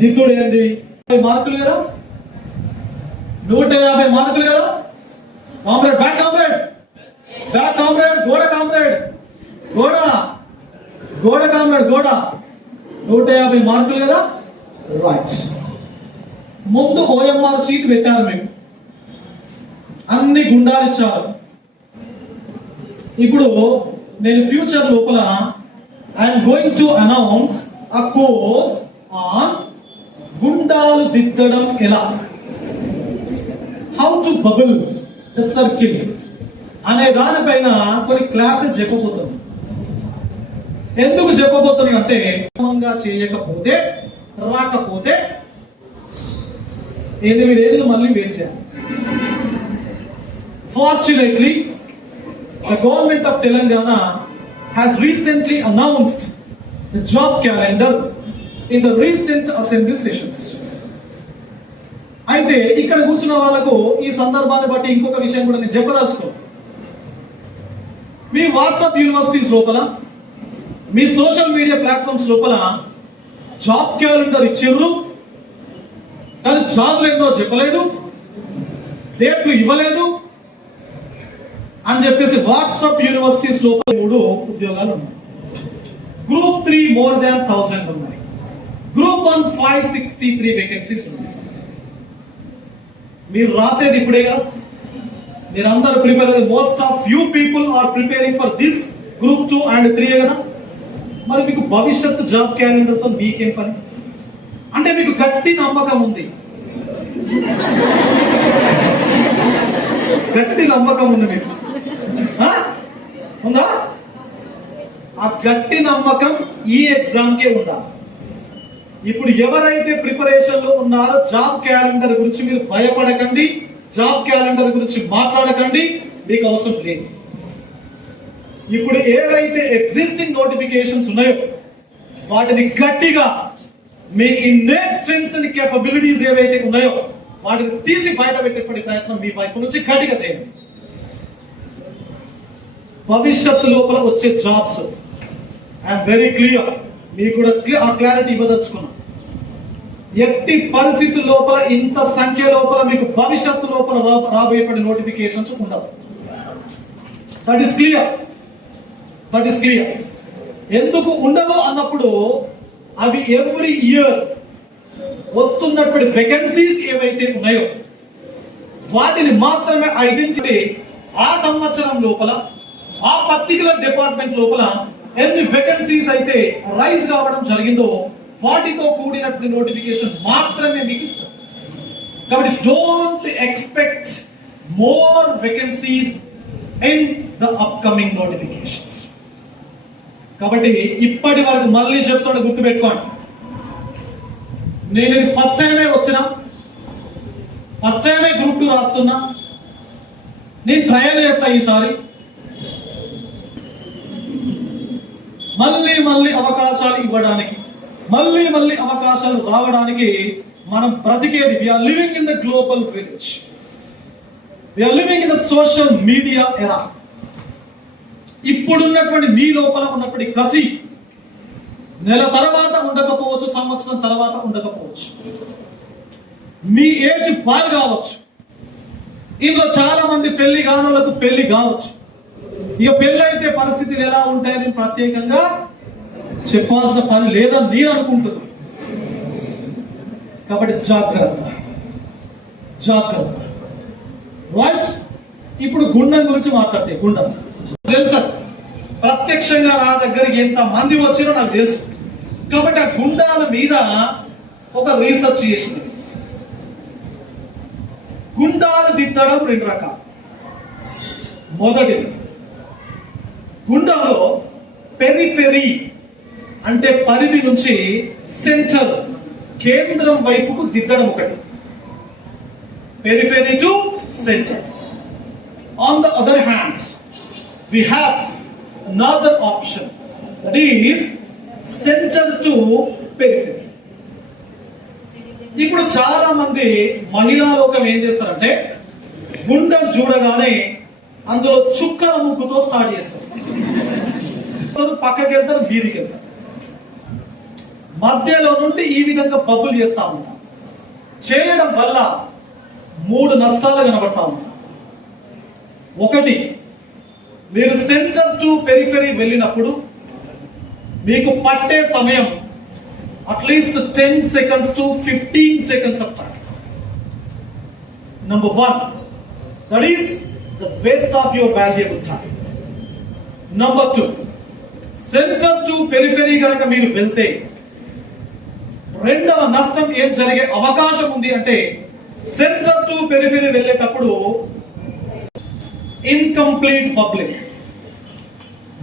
దిద్దుడు ఏంది? 50 మార్కులు కదా, 150 మార్కులు కదా. Comrade back, comrade back, comrade గోడ, కామ్రేడ్ గోడ, గోడ కామ్రేడ్ గోడ, 150 మార్కులు కదా. రైట్. ముందు OMR షీట్ పెట్టారు, మీకు అన్ని గుండాలు ఇచ్చారు. ఇప్పుడు నేను ఫ్యూచర్ లోపల I'm going to announce a course on గుండాలు దిద్దడం ఎలా, how to bubble the circle అనే దానిపైన కొన్ని క్లాసెస్ చెప్పబోతున్నాను. ఎందుకు చెప్పబోతున్నాను అంటే, క్రమంగా చేయకపోతే రాకపోతే 8 ఏళ్ళు మళ్ళీ వెయిట్ చేయాలి. Fortunately, the government of Telangana has recently announced the job calendar in the recent assembly sessions. అయితే ఇక్కడ కూర్చున్న వాళ్ళకు ఈ సందర్భాన్ని బట్టి ఇంకొక విషయం కూడా నేను చెప్పదలుచుకోను. మీ వాట్సాప్ యూనివర్సిటీస్ లోపల, మీ సోషల్ మీడియా ప్లాట్ఫామ్స్ లోపల జాబ్ క్యాలెండర్ ఇచ్చారు, కానీ జాబ్లు ఎన్నో చెప్పలేదు, డేట్లు ఇవ్వలేదు అని చెప్పేసి వాట్సాప్ యూనివర్సిటీస్ లోపల 3 ఉద్యోగాలు ఉన్నాయి. గ్రూప్ 3 more than 1000 ఉన్నాయి. గ్రూప్ 1 563 వేకెన్సీస్ ఉన్నాయి. మీరు రాసేది ఇప్పుడే కదా, మీరందరూ ప్రిపేర్ అయ్యేది. Most of you people are preparing for this group 2 and 3 కదా. మరి మీకు భవిష్యత్తు జాబ్ క్యాలెండర్ తో మీకేం పని? అంటే మీకు గట్టి నమ్మకం ఉంది, గట్టి నమ్మకం ఉంది మీకు ఉందా? ఆ గట్టి నమ్మకం ఈ ఎగ్జామ్ కే ఉందా? ఇప్పుడు ఎవరైతే ప్రిపరేషన్ లో ఉన్నారో జాబ్ క్యాలెండర్ గురించి మీరు భయపడకండి, జాబ్ క్యాలెండర్ గురించి మాట్లాడకండి, మీకు అవసరం లేదు. ఇప్పుడు ఏవైతే ఎగ్జిస్టింగ్ నోటిఫికేషన్స్ ఉన్నాయో వాటిని గట్టిగా మీ ఇన్నేట్ స్ట్రెంగ్స్ అండ్ కేపబిలిటీస్ ఏవైతే ఉన్నాయో వాటిని తీసి బయట పెట్టేటువంటి ప్రయత్నం మీ వైపు నుంచి గట్టిగా చేయండి. భవిష్యత్తు లోపల వచ్చే జాబ్స్ ఐఎమ్ వెరీ క్లియర్, మీకు కూడా ఆ క్లారిటీ ఇవ్వదలుచుకున్నా. ఎట్టి పరిస్థితి లోపల ఇంత సంఖ్య లోపల మీకు భవిష్యత్తు లోపల రాబోయేటువంటి నోటిఫికేషన్స్ ఉండవు. That is clear, that is clear. ఎందుకు ఉండవు అన్నప్పుడు అవి ఎవ్రీ ఇయర్ వస్తున్నటువంటి వేకెన్సీస్ ఏవైతే ఉన్నాయో వాటిని మాత్రమే ఐడెంటిఫై, ఆ సంవత్సరం లోపల ఆ పర్టికులర్ డిపార్ట్మెంట్ లోపల ఎన్ని వేకెన్సీస్ అయితే రైజ్ కావడం జరిగిందో వాటితో కూడినటువంటి నోటిఫికేషన్ మాత్రమే మీకు ఇస్తాం. కాబట్టి don't expect more vacancies in the upcoming notifications. కాబట్టి ఇప్పటి వరకు మళ్ళీ చెప్తుండే గుర్తుపెట్టుకోండి, నేను ఇది ఫస్ట్ టైమే వచ్చినా, ఫస్ట్ టైమే గ్రూప్ 2 రాస్తున్నా, నేను ట్రయల్ చేస్తా. ఈసారి మళ్ళీ అవకాశాలు ఇవ్వడానికి, మళ్ళీ అవకాశాలు రావడానికి మనం బ్రతికేది. We are living in the global village, we are living in the social media era. ఇప్పుడున్నటువంటి మీ లోపల ఉన్నటువంటి కసి నెల తర్వాత ఉండకపోవచ్చు, సంవత్సరం తర్వాత ఉండకపోవచ్చు, మీ ఏజ్ బార్ కావచ్చు. ఇందులో చాలా మంది పెళ్లి కానులకు పెళ్లి కావచ్చు. ఇక పెళ్లి అయితే పరిస్థితులు ఎలా ఉంటాయని ప్రత్యేకంగా చెప్పాల్సిన పని లేదని నేను అనుకుంటున్నాను. కాబట్టి జాగ్రత్త. రైట్, ఇప్పుడు గుండం గురించి మాట్లాడితే, గుండం తెలుసా, ప్రత్యక్షంగా నా దగ్గరికి ఎంత మంది వచ్చినో నాకు తెలుసు. కాబట్టి ఆ గుండాల మీద ఒక రీసెర్చ్ చేసింది. గుండాలు దిద్దడం 2 రకాలు. మొదటిది, గుండంలో పెరిఫెరీ అంటే పరిధి నుంచి సెంటర్, కేంద్రం వైపుకు దిద్దడం ఒకటి. Periphery to centre. On the other hands we have another option, that is center to periphery. ఇప్పుడు చాలా మంది మహిళా లోకం ఏం చేస్తారంటే, గుండం చూడగానే అందులో చుక్కల ముగ్గుతో స్టార్ట్ చేస్తారు. పక్కకి వెళ్తారు, వీధికి వెళ్తారు, మధ్యలో నుండి ఈ విధంగా బబుల్ చేస్తా ఉంటారు. చేయడం వల్ల 3 నష్టాలు కనబడతా ఉంటాయి. ఒకటి, మీరు సెంటర్ టు పెరిఫెరీ వెళ్ళినప్పుడు మీకు పట్టే సమయం at least 10 seconds to 15 seconds of time. Number 1, that is the waste of your valuable time. Number 2, centre to periphery కనుక మీరు వెళ్తే రెండవ నష్టం ఏం జరిగే అవకాశం ఉంది అంటే, సెంటర్ టు పెరిఫెరీ వెళ్ళేటప్పుడు ఇన్కంప్లీట్ పబ్లిక్.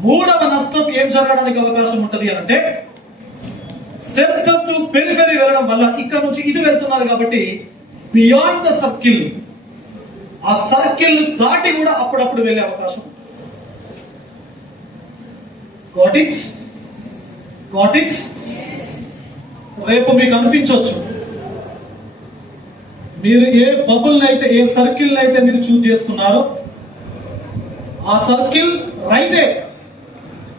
మూడవ నష్టం ఏం జరగడానికి అవకాశం ఉంటది అంటే, సెంటర్ టు పెరిఫెరీ వెళ్ళడం వల్ల ఇక్కడ నుంచి ఇటు వెళ్తున్నారు కాబట్టి బియాండ్ ద సర్కిల్, ఆ సర్కిల్ దాటి కూడా అప్పుడప్పుడు వెళ్ళే అవకాశం ఉంటుంది. Got it? రేపు మీకు అనిపించవచ్చు, మీరు ఏ బబుల్ అయితే, ఏ సర్కిల్ అయితే మీరు చూజ్ చేసుకున్నారో ఆ సర్కిల్ రైటే.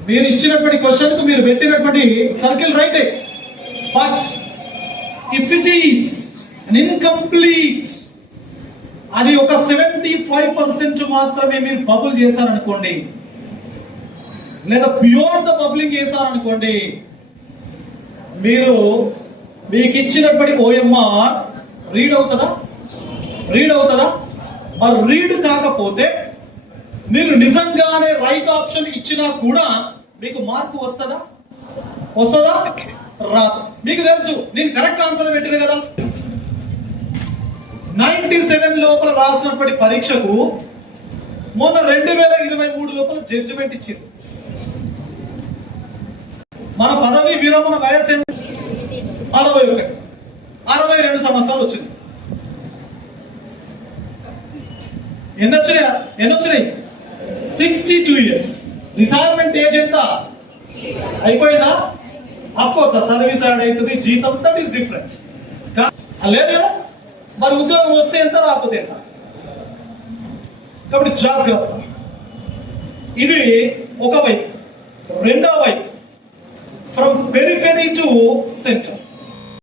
మీరు ఇచ్చినటువంటి క్వశ్చన్ కు మీరు పెట్టినటువంటి సర్కిల్ రైటే. But if it is incomplete, అది ఒక 75% మాత్రమే మీరు బబుల్ చేశారనుకోండి, లేదా బియాండ్ ద బబులింగ్ చేశారనుకోండి, మీరు మీకు ఇచ్చినటువంటి ఓఎంఆర్ రీడ్ అవుతుందా? మరి రీడ్ కాకపోతే మీరు నిజంగానే రైట్ ఆప్షన్ ఇచ్చినా కూడా మీకు మార్పు వస్తుందా? రాదు. మీకు తెలుసు, నేను కరెక్ట్ ఆన్సర్ పెట్టిన కదా. 97 లోపల రాసినటువంటి పరీక్షకు మొన్న 2023 లోపల జడ్జిమెంట్ ఇచ్చింది. మన పదవి విరమణ వయసు 62 సంవత్సరాలు వచ్చింది. ఎన్ని వచ్చినాయి? 62 years. రిటైర్మెంట్ ఏజ్ ఎంత అయిపోయిందా? అఫ్ కోర్స్ సర్వీస్ యాడ్ అవుతుంది, జీతం, దట్ ఈస్ డిఫరెన్స్. లేదు కదా, మరి ఉద్యోగం వస్తే ఎంత, రాకపోతే ఎంత. కాబట్టి జాగ్రత్త. ఇది ఒక వైపు. రెండో వైపు, ఫ్రమ్ పెరిఫెరీ టు సెంటర్.